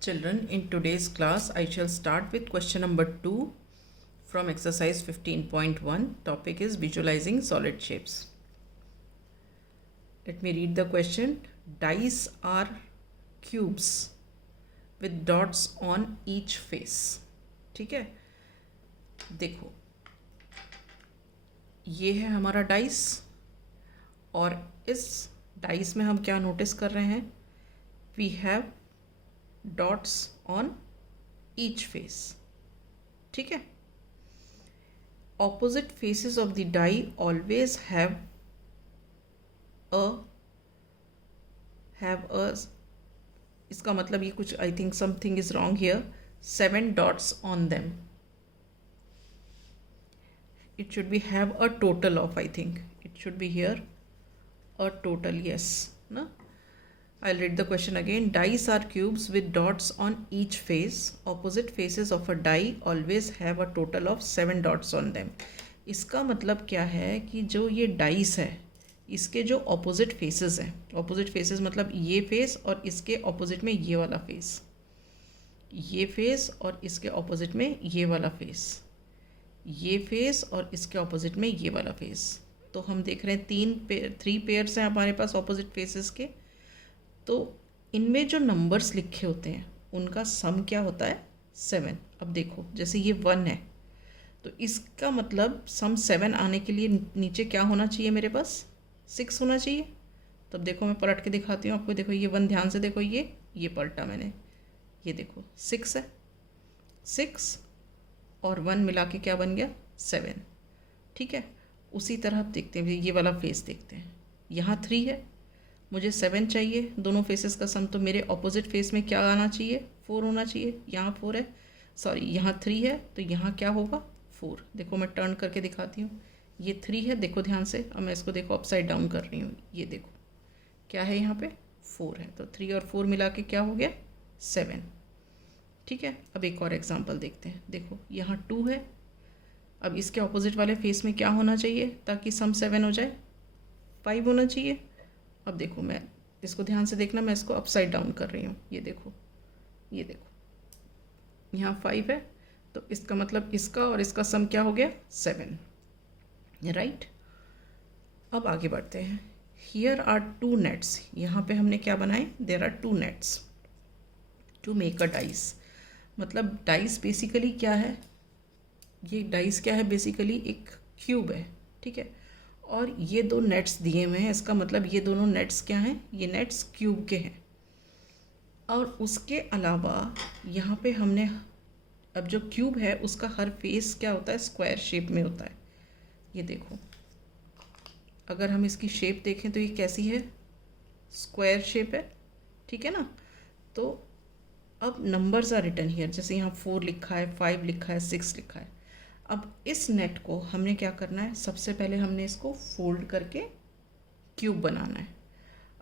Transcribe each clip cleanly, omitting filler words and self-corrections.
Children, in today's class, I shall start with question number 2 from exercise 15.1. Topic is visualizing solid shapes. Let me read the question. Dice are cubes with dots on each face. ठीक है, देखो ये है हमारा dice और इस dice में हम क्या नोटिस कर रहे हैं? We have dots on each face. ठीक है, opposite faces of the die always have a इसका मतलब ये कुछ, I think something is wrong here. 7 dots on them. It should be have a total of, I think it should be here a total. Yes, no, I'll read the question again. Dice are cubes with dots on each face. Opposite faces of a die always have a total of 7 dots on them. इसका मतलब क्या है कि जो ये dice है इसके जो ऑपोजिट फेसेस हैं, ऑपोजिट फेसेस मतलब ये फेस और इसके ऑपोजिट में ये वाला फेस, ये फेस और इसके ऑपोजिट में ये वाला फेस, ये फेस और इसके ऑपोजिट में ये वाला फेस. तो हम देख रहे हैं 3 पेयर्स हैं हमारे पास ऑपोजिट फेसेस के. तो इनमें जो नंबर्स लिखे होते हैं उनका सम क्या होता है? 7. अब देखो जैसे ये 1 है तो इसका मतलब सम 7 आने के लिए नीचे क्या होना चाहिए? मेरे पास 6 होना चाहिए. तब देखो मैं पलट के दिखाती हूँ आपको. देखो ये 1 ध्यान से देखो, ये पलटा मैंने, ये देखो 6 है. 6 और 1 मिला के क्या बन गया? 7. ठीक है, उसी तरह आप देखते हैं ये वाला फेस देखते हैं. यहाँ 3 है, मुझे 7 चाहिए दोनों फेसेस का सम. तो मेरे ऑपोजिट फेस में क्या आना चाहिए? 4 होना चाहिए. यहाँ 4 है, सॉरी यहाँ 3 है तो यहाँ क्या होगा? 4. देखो मैं टर्न करके दिखाती हूँ. ये 3 है, देखो ध्यान से. अब मैं इसको देखो अपसाइड डाउन कर रही हूँ. ये देखो क्या है यहाँ पे? 4 है. तो 3 और 4 मिला के क्या हो गया? 7. ठीक है, अब एक और एग्जांपल देखते हैं. देखो यहाँ 2 है. अब इसके ऑपोजिट वाले फेस में क्या होना चाहिए ताकि सम 7 हो जाए? 5 होना चाहिए. अब देखो मैं इसको ध्यान से देखना, मैं इसको अपसाइड डाउन कर रही हूँ. ये देखो, ये देखो यहाँ 5 है तो इसका मतलब इसका और इसका सम क्या हो गया? 7. राइट. अब आगे बढ़ते हैं. Here are 2 nets. यहाँ पे हमने क्या बनाए? There are 2 nets to make a dice. मतलब डाइस बेसिकली क्या है? ये डाइस क्या है? बेसिकली एक क्यूब है. ठीक है, और ये 2 नेट्स दिए हुए हैं. इसका मतलब ये दोनों नेट्स क्या हैं? ये नेट्स क्यूब के हैं. और उसके अलावा यहाँ पे हमने, अब जो क्यूब है उसका हर फेस क्या होता है? स्क्वायर शेप में होता है. ये देखो अगर हम इसकी शेप देखें तो ये कैसी है? स्क्वायर शेप है. ठीक है ना. तो अब नंबर्स आर रिटन हियर. जैसे यहाँ 4 लिखा है, 5 लिखा है, 6 लिखा है. अब इस नेट को हमने क्या करना है? सबसे पहले हमने इसको फोल्ड करके क्यूब बनाना है.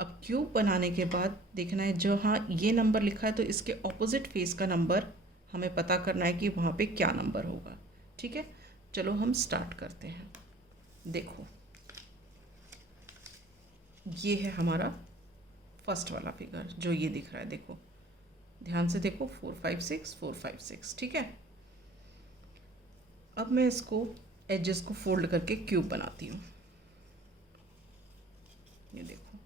अब क्यूब बनाने के बाद देखना है जहाँ ये नंबर लिखा है तो इसके ऑपोजिट फेस का नंबर हमें पता करना है कि वहाँ पे क्या नंबर होगा. ठीक है, चलो हम स्टार्ट करते हैं. देखो ये है हमारा फर्स्ट वाला फिगर जो ये दिख रहा है. देखो ध्यान से देखो, 4 5 6 4 5 6. ठीक है, अब मैं इसको एजेस को फोल्ड करके क्यूब बनाती हूँ. ये देखो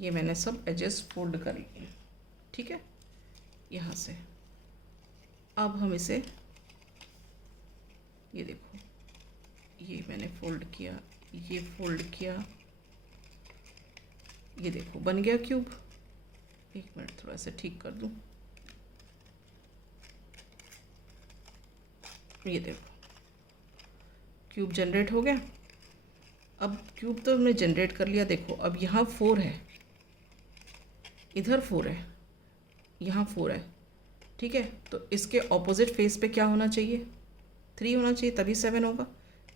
ये मैंने सब एजेस फोल्ड कर लिए. ठीक है, यहाँ से अब हम इसे, ये देखो ये मैंने फोल्ड किया, ये फोल्ड किया, ये देखो बन गया क्यूब. एक मिनट थोड़ा सा ठीक कर दूँ. ये देखो क्यूब जनरेट हो गया. अब क्यूब तो हमने जनरेट कर लिया. देखो अब यहाँ 4 है, इधर 4 है, यहाँ 4 है. ठीक है, तो इसके ऑपोजिट फेस पे क्या होना चाहिए? 3 होना चाहिए, तभी 7 होगा.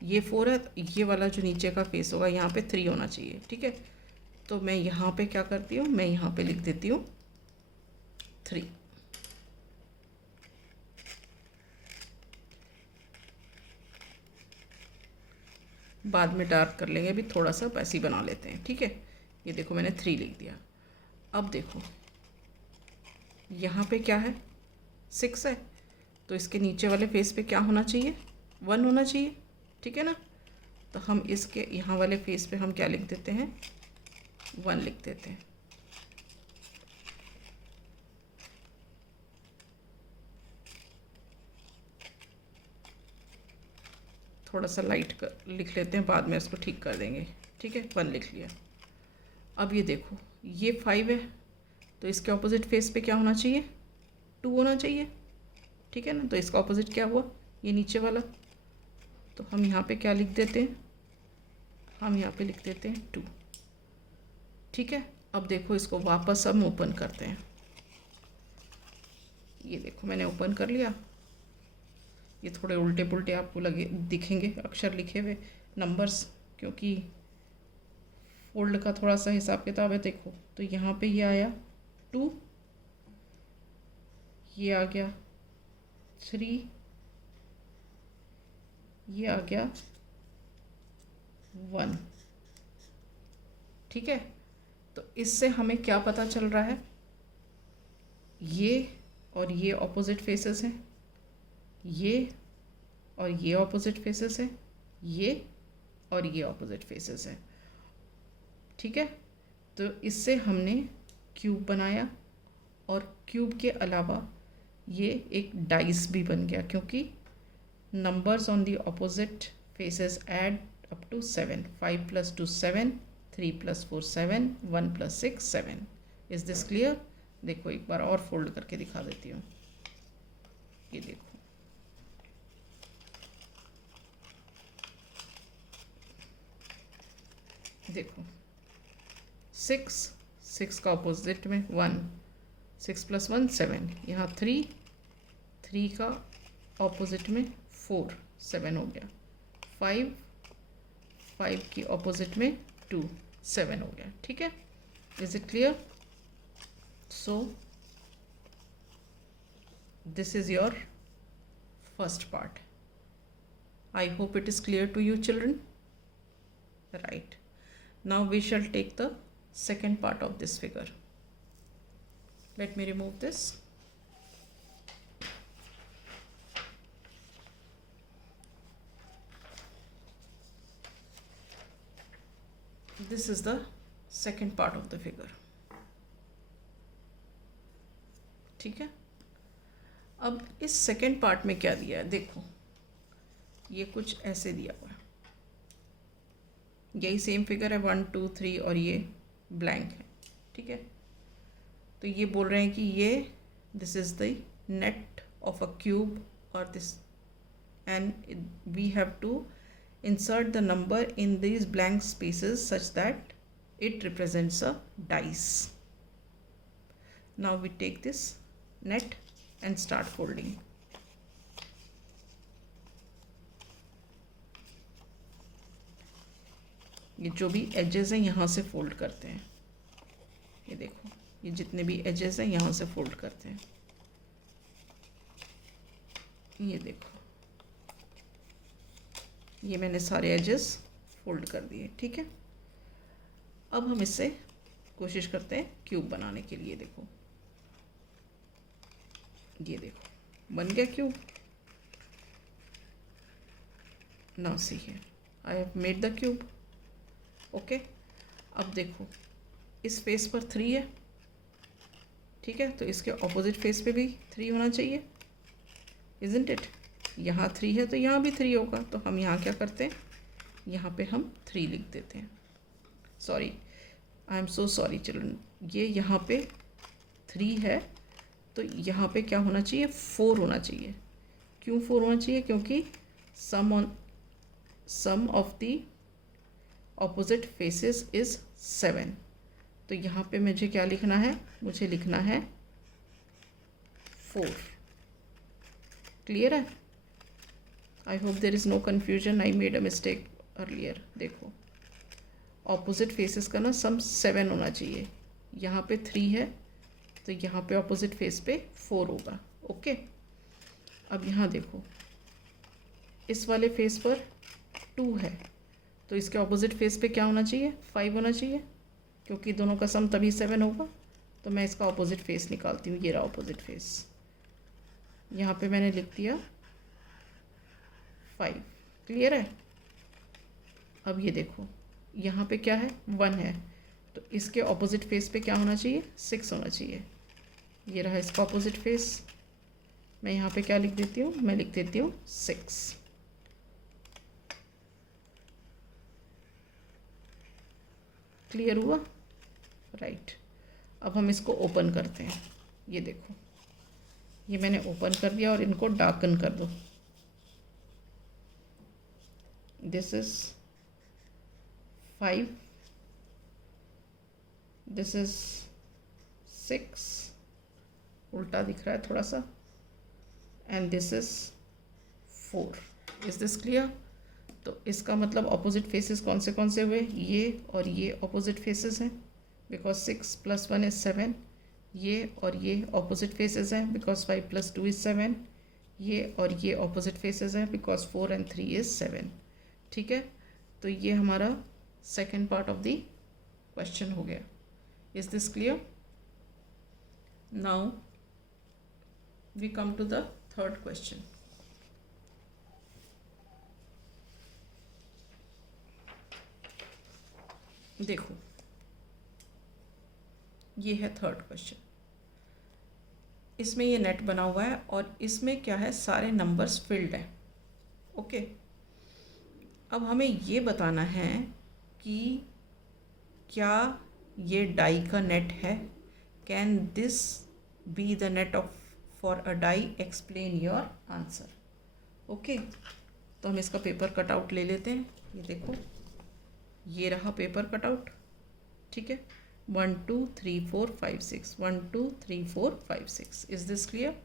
ये 4 है, ये वाला जो नीचे का फेस होगा यहाँ पे 3 होना चाहिए. ठीक है, तो मैं यहाँ पे क्या करती हूँ? मैं यहाँ पे लिख देती हूँ 3. बाद में डार्क कर लेंगे, अभी थोड़ा सा ऐसे ही बना लेते हैं. ठीक है, ये देखो मैंने 3 लिख दिया. अब देखो यहाँ पे क्या है, 6 है, तो इसके नीचे वाले फेस पे क्या होना चाहिए, 1 होना चाहिए, ठीक है ना। तो हम इसके यहाँ वाले फेस पे हम क्या लिख देते हैं, 1 लिख देते हैं। थोड़ा सा लाइट कर लिख लेते हैं, बाद में इसको ठीक कर देंगे, ठीक है। 1 लिख लिया। अब ये देखो ये 5 है, तो इसके ऑपोजिट फेस पे क्या होना चाहिए, 2 होना चाहिए, ठीक है ना। तो इसका ऑपोजिट क्या हुआ, ये नीचे वाला, तो हम यहाँ पे क्या लिख देते हैं, हम यहाँ पे लिख देते हैं 2, ठीक है। अब देखो इसको वापस हम ओपन करते हैं। ये देखो मैंने ओपन कर लिया। ये थोड़े उल्टे पुल्टे आपको लगे दिखेंगे अक्षर लिखे हुए, नंबर्स, क्योंकि फोल्ड का थोड़ा सा हिसाब किताब है। देखो तो यहाँ पे ये आया 2, ये आ गया 3, ये आ गया 1, ठीक है। तो इससे हमें क्या पता चल रहा है, ये और ये ऑपोजिट फेसेस हैं, ये और ये ऑपोजिट फेसेस हैं, ये और ये ऑपोजिट फेसेस हैं, ठीक है। तो इससे हमने क्यूब बनाया, और क्यूब के अलावा ये एक डाइस भी बन गया, क्योंकि numbers on the opposite faces add up to 7, 5 + 2 7, 3 + 4 7, 1 + 6 7। Is this clear. देखो एक बार और फोल्ड करके दिखा देती हूँ। ये देखो देखो 6 का ऑपोजिट में 1, 6 + 1 7, यहाँ 3 का ऑपोजिट में 4, 7 हो गया, 5 की ऑपोजिट में 2, 7 हो गया, ठीक है। Is it clear. So this is your first part. I hope it is clear to you children, right. Now we shall take the second part of this figure. Let me remove this. This is the second part of the figure. ठीक है। अब इस second part में क्या दिया है, देखो ये कुछ ऐसे दिया हुआ है, यही सेम फिगर है 1 2 3 और ये ब्लैंक है, ठीक है। तो ये बोल रहे हैं कि ये this is the net of a cube और this, and we have to insert the number in these blank spaces such that it represents a dice. Now we take this net and start folding. ये जो भी edges हैं यहाँ से fold करते हैं, ये देखो ये जितने भी एजेस हैं यहाँ से फोल्ड करते हैं, ये देखो ये मैंने सारे एजेस फोल्ड कर दिए, ठीक है। अब हम इससे कोशिश करते हैं क्यूब बनाने के लिए। देखो ये देखो बन गया cube. Now see here I have made the cube, okay. अब देखो इस फेस पर 3 है, ठीक है, तो इसके ऑपोजिट फेस पे भी 3 होना चाहिए, इजंट इट। यहाँ 3 है तो यहाँ भी 3 होगा, तो हम यहाँ क्या करते हैं, यहाँ पे हम 3 लिख देते हैं। Sorry, I am so sorry children, ये यहाँ पे 3 है तो यहाँ पे क्या होना चाहिए, 4 होना चाहिए। क्यों 4 होना चाहिए, क्योंकि sum of the opposite faces is 7। तो यहाँ पे मुझे क्या लिखना है, मुझे लिखना है 4। क्लियर है। I hope there is no confusion, I made a mistake earlier. देखो ऑपोजिट फेसेस का ना सम 7 होना चाहिए, यहाँ पे 3 है तो यहाँ पे ऑपोजिट फेस पे 4 होगा, ओके। अब यहाँ देखो इस वाले फेस पर 2 है तो इसके ऑपोजिट फेस पे क्या होना चाहिए, 5 होना चाहिए, क्योंकि दोनों का सम तभी 7 होगा। तो मैं इसका ऑपोजिट फेस निकालती हूँ। ये रहा ऑपोजिट फेस, यहाँ पे मैंने लिख दिया 5। क्लियर है? अब ये देखो यहाँ पे क्या है, 1 है, तो इसके ऑपोजिट फेस पे क्या होना चाहिए, 6 होना चाहिए। ये रहा इसका ऑपोजिट फेस। मैं यहाँ पे क्या लिख देती हूँ, मैं लिख देती हूँ 6। क्लियर हुआ? राइट। अब हम इसको ओपन करते हैं। ये देखो, ये मैंने ओपन कर दिया और इनको डार्कन कर दो। दिस इज 5, दिस इज 6, उल्टा दिख रहा है थोड़ा सा, and this is 4। Is this clear? तो इसका मतलब ऑपोजिट फेसेस कौन से हुए, ये और ये ऑपोजिट फेसेस हैं, बिकॉज 6 + 1 इज 7। ये और ये ऑपोजिट फेसेस हैं, बिकॉज 5 + 2 इज 7। ये और ये ऑपोजिट फेसेस हैं, बिकॉज 4 and 3 इज 7। ठीक है, तो ये हमारा second part of the question हो गया। Is this clear? Now we come to the third question. देखो, ये है थर्ड क्वेश्चन। इसमें ये नेट बना हुआ है और इसमें क्या है, सारे नंबर्स फिल्ड हैं। ओके, अब हमें ये बताना है कि क्या ये डाई का नेट है। Can this be the net of for a die, explain your answer. Okay, तो हम इसका पेपर कटआउट ले लेते हैं। ये देखो, ये रहा पेपर कटआउट। ठीक है, 1 2 3 4 5 6, 1 2 3 4 5 6। Is this clear?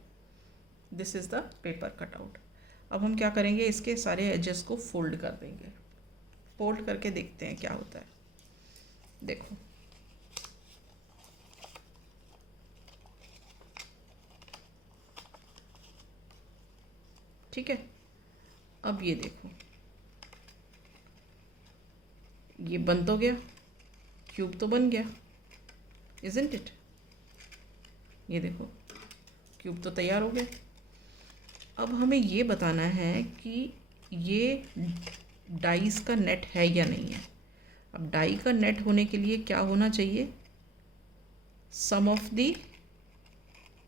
This is the paper cutout. अब हम क्या करेंगे, इसके सारे एजेस को फोल्ड कर देंगे। फोल्ड करके देखते हैं क्या होता है। देखो, ठीक है, अब ये देखो, ये बन तो गया, क्यूब तो बन गया, इजंट इट? ये देखो, क्यूब तो तैयार हो गया। अब हमें ये बताना है कि ये डाइस का नेट है या नहीं है। अब डाई का नेट होने के लिए क्या होना चाहिए, sum of the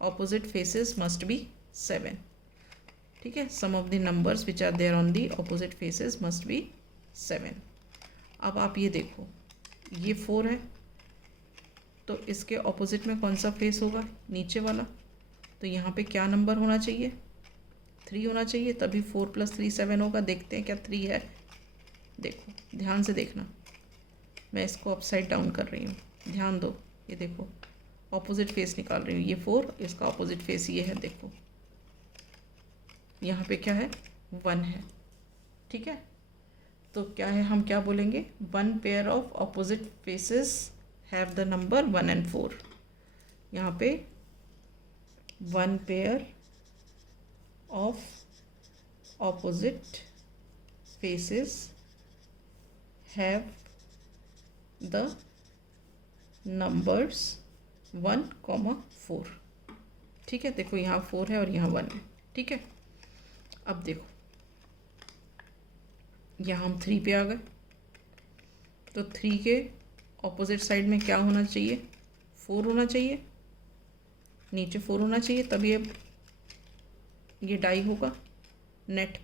opposite faces must be 7। ठीक है, sum of the numbers which are there on the opposite faces must be 7। अब आप ये देखो, ये 4 है, तो इसके ऑपोजिट में कौन सा फेस होगा, नीचे वाला। तो यहाँ पे क्या नंबर होना चाहिए, 3 होना चाहिए, तभी 4 + 3 7 होगा। देखते हैं क्या 3 है। देखो, ध्यान से देखना, मैं इसको अपसाइड डाउन कर रही हूँ, ध्यान दो। ये देखो, ऑपोजिट फेस निकाल रही हूँ। ये 4, इसका ऑपोजिट फेस ये है। देखो, यहाँ पे क्या है, 1 है। ठीक है, तो क्या है, हम क्या बोलेंगे, 1 pair of opposite faces have the number 1 and 4। यहाँ पे 1 pair of opposite faces have the numbers 1, 4। ठीक है, देखो यहाँ 4 है और यहाँ 1 है। ठीक है, अब देखो, यहाँ हम 3 पे आ गए, तो 3 के ऑपोजिट साइड में क्या होना चाहिए, 4 होना चाहिए, नीचे 4 होना चाहिए, तभी अब ये डाई होगा नेट।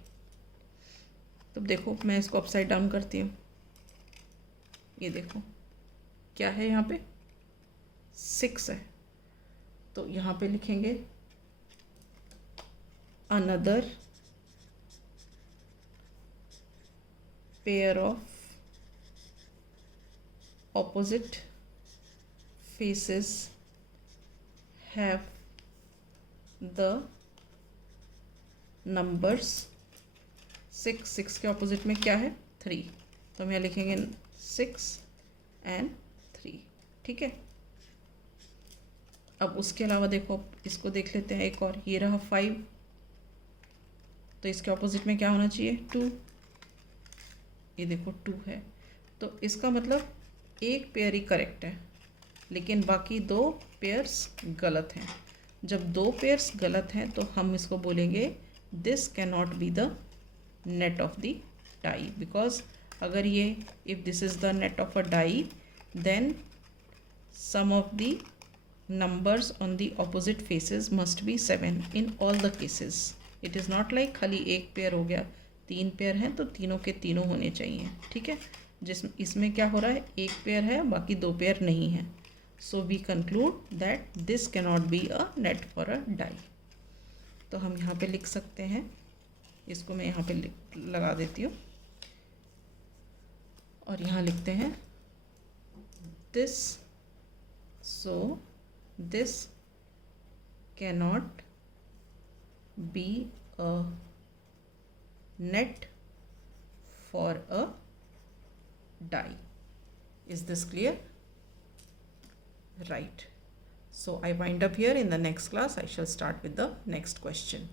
तो देखो, मैं इसको अपसाइड डाउन करती हूँ। ये देखो, क्या है, यहाँ पे 6 है, तो यहाँ पे लिखेंगे another pair of opposite faces have the numbers 6। 6 के ऑपोजिट में क्या है, 3, तो हम यहाँ लिखेंगे 6 and 3। ठीक है, अब उसके अलावा देखो, इसको देख लेते हैं एक और। ये रहा 5, तो इसके ऑपोजिट में क्या होना चाहिए, 2। ये देखो 2 है, तो इसका मतलब एक पेयर ही करेक्ट है। लेकिन बाकी 2 पेयर्स गलत हैं। जब 2 पेयर्स गलत हैं तो हम इसको बोलेंगे this can not be the net of the die, because अगर ये if this is the net of a die then sum of the numbers on the opposite faces must be 7 in all the cases. It is not like खाली एक pair हो गया, 3 pair हैं तो तीनों के तीनों होने चाहिए, ठीक है। इसमें क्या हो रहा है, एक पेयर है बाकी 2 पेयर नहीं है। So we conclude that this can not be a net for a die. तो हम यहाँ पे लिख सकते हैं, इसको मैं यहाँ पे लगा देती हूँ और यहाँ लिखते हैं this, so this cannot be a net for a die. Is this clear? Right. So I wind up here. In the next class I shall start with the next question.